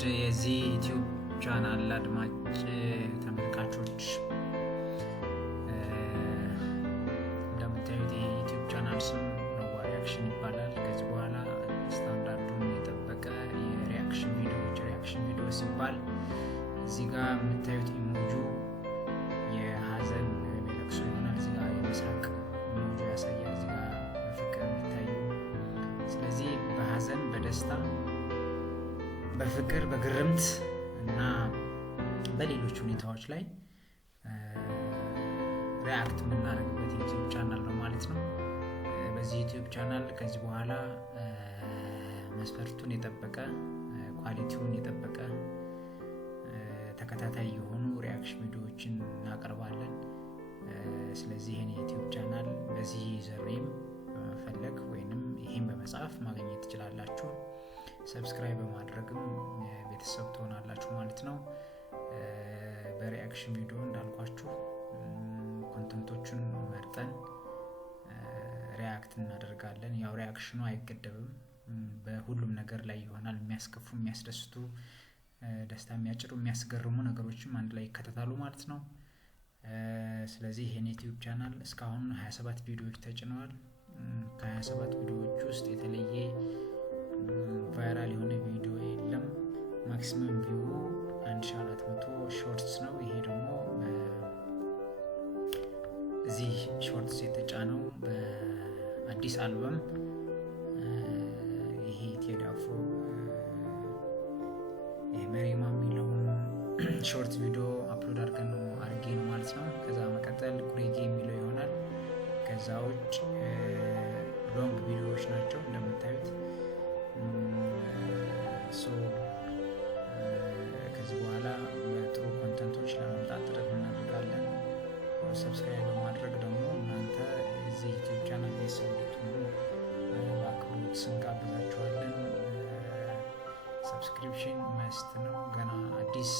ውድ የዚህ ዩቲዩብ ቻናል አድማጭ ተመልካቾች እንደምታዩት የዩቲዩብ ቻናል ስም ረዋ ሪያክሽን ይባላል። ከዚህ በኋላ ስታንዳርዱን የጠበቀ የሪያክሽን ቪዲዮ ሲባል እዚህ ጋር የምታዩት ኢሞጁ የሀዘን የሚለቅሱ ይሆናል። እዚህ ጋር የምስራቅ ኢሞጁ ያሳያል። እዚህ ጋር በፍቅር የሚታዩ ስለዚህ በሀዘን በደስታ በፍቅር በግርምት እና በሌሎች ሁኔታዎች ላይ ሪያክት የምናደርግበት ዩቲዩብ ቻናል ነው ማለት ነው። በዚህ ዩቲዩብ ቻናል ከዚህ በኋላ መስፈርቱን የጠበቀ ኳሊቲውን የጠበቀ ተከታታይ የሆኑ ሪያክሽን ቪዲዮዎችን እናቀርባለን። ስለዚህ ይህን ዩቲዩብ ቻናል በዚህ ዩዘርኔም በመፈለግ ወይንም ይህን በመጻፍ ማግኘት ትችላላችሁ። ሰብስክራይብ በማድረግም ቤተሰብ ትሆናላችሁ ማለት ነው። በሪያክሽን ቪዲዮ እንዳልኳችሁ ኮንተንቶቹን መርጠን ሪያክት እናደርጋለን። ያው ሪያክሽኑ አይገደብም፣ በሁሉም ነገር ላይ ይሆናል። የሚያስከፉ፣ የሚያስደስቱ፣ ደስታ የሚያጭሩ፣ የሚያስገርሙ ነገሮችም አንድ ላይ ይከተታሉ ማለት ነው። ስለዚህ ይሄን ዩቲዩብ ቻናል እስካሁን 27 ቪዲዮዎች ተጭነዋል። ከ27 ቪዲዮዎች ውስጥ የተለየ ቫይራል የሆነ ቪዲዮ የለም። ማክሲመም ቪው 1400 ሾርትስ ነው። ይሄ ደግሞ እዚህ ሾርትስ የተጫነው በአዲስ አልበም ይሄ ቴዲ አፍሮ መሪማ የሚለውን ሾርት ቪዲዮ አፕሎድ አድርጌ ነው ማለት ነው። ከዛ መቀጠል ጉሬጌ የሚለው ይሆናል። ከዛ ውጭ ሎንግ ቪዲዮዎች ናቸው እንደምታዩት። ከዚህ በኋላ በጥሩ ኮንተንቶች ለመምጣት ጥረት እናደርጋለን። ሰብስክራይብ በማድረግ ደግሞ እናንተ እዚህ ዩቲዩብ ቻናል ቤተሰብ እንድትሆኑ በአክብሮት እንጋብዛችኋለን። ሰብስክሪፕሽን መስት ነው። ገና አዲስ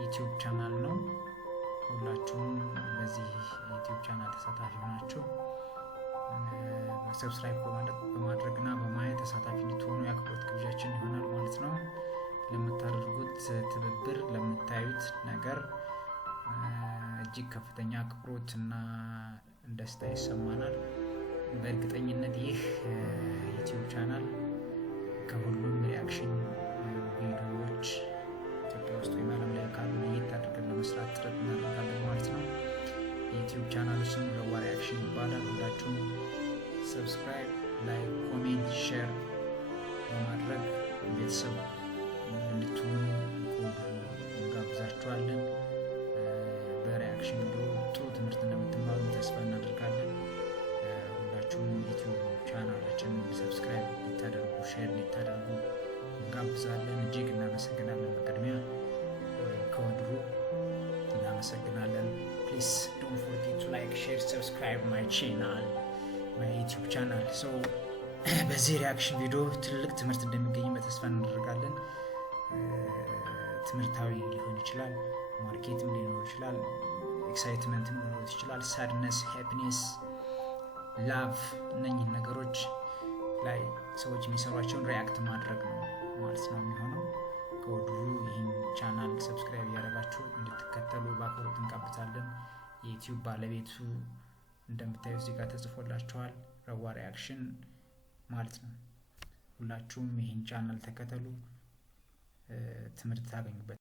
ዩቲዩብ ቻናል ነው። ሁላችሁም በዚህ ዩቲዩብ ቻናል ተሳታፊ ናችሁ። ሰብስክራይብ በማድረግና በማየት ተሳታፊ እንድትሆኑ የአክብሮት ግብዣችን ይሆናል ማለት ነው። ለምታደርጉት ትብብር፣ ለምታዩት ነገር እጅግ ከፍተኛ አክብሮትና ደስታ ይሰማናል። በእርግጠኝነት ይህ ዩቲዩብ ቻናል ከሁሉም ሪያክሽን ቪዲዮዎች ኢትዮጵያ ውስጥ ወይም ዓለም ላይ ካሉ ለየት አድርገን ለመስራት ጥረት እናደርጋለን ማለት ነው። የዩቲዩብ ቻናሉ ስም ረዋ ሪያክሽን ይባላል። ሁላችሁም ሰብስክራይብ፣ ላይክ፣ ኮሜንት፣ ሼር በማድረግ ቤተሰብ እንድትሆኑ እንጋብዛችኋለን። በሪያክሽን ቪዲዮ ጥሩ ትምህርት እንደምትማሩ ተስፋ እናደርጋለን። ሁላችሁም ዩቲዩብ ቻናላችን ሰብስክራይብ ሊታደርጉ ሼር ሊታደርጉ እንጋብዛለን። እጅግ እናመሰግናለን። በቅድሚያ ከወዲሁ እናመሰግናለን። ፕሊዝ ዶንት ፎርጌት ቱ ላይክ ሼር ሰብስክራይብ ማይ ቻናል ማይ ዩቲዩብ ቻናል። በዚህ ሪያክሽን ቪዲዮ ትልቅ ትምህርት እንደሚገኝበት ተስፋ እናደርጋለን። ትምህርታዊ ሊሆን ይችላል፣ ማርኬትም ሊኖር ይችላል፣ ኤክሳይትመንትም ሊኖር ይችላል፣ ሳድነስ፣ ሃፒነስ፣ ላቭ እነኚህ ነገሮች ላይ ሰዎች የሚሰሯቸውን ሪያክት ማድረግ ነው ማለት ነው የሚሆነው። ከወዲሁ ይህን ቻናል ሰብስክራይብ እያደረጋችሁ እንድትከተሉ በአክብሮት እንጋብዛለን። የዩቲዩብ ባለቤቱ እንደምታዩ እዚህ ጋር ተጽፎላችኋል፣ ረዋ ሪያክሽን ማለት ነው። ሁላችሁም ይህን ቻናል ተከተሉ፣ ትምህርት ታገኙበት።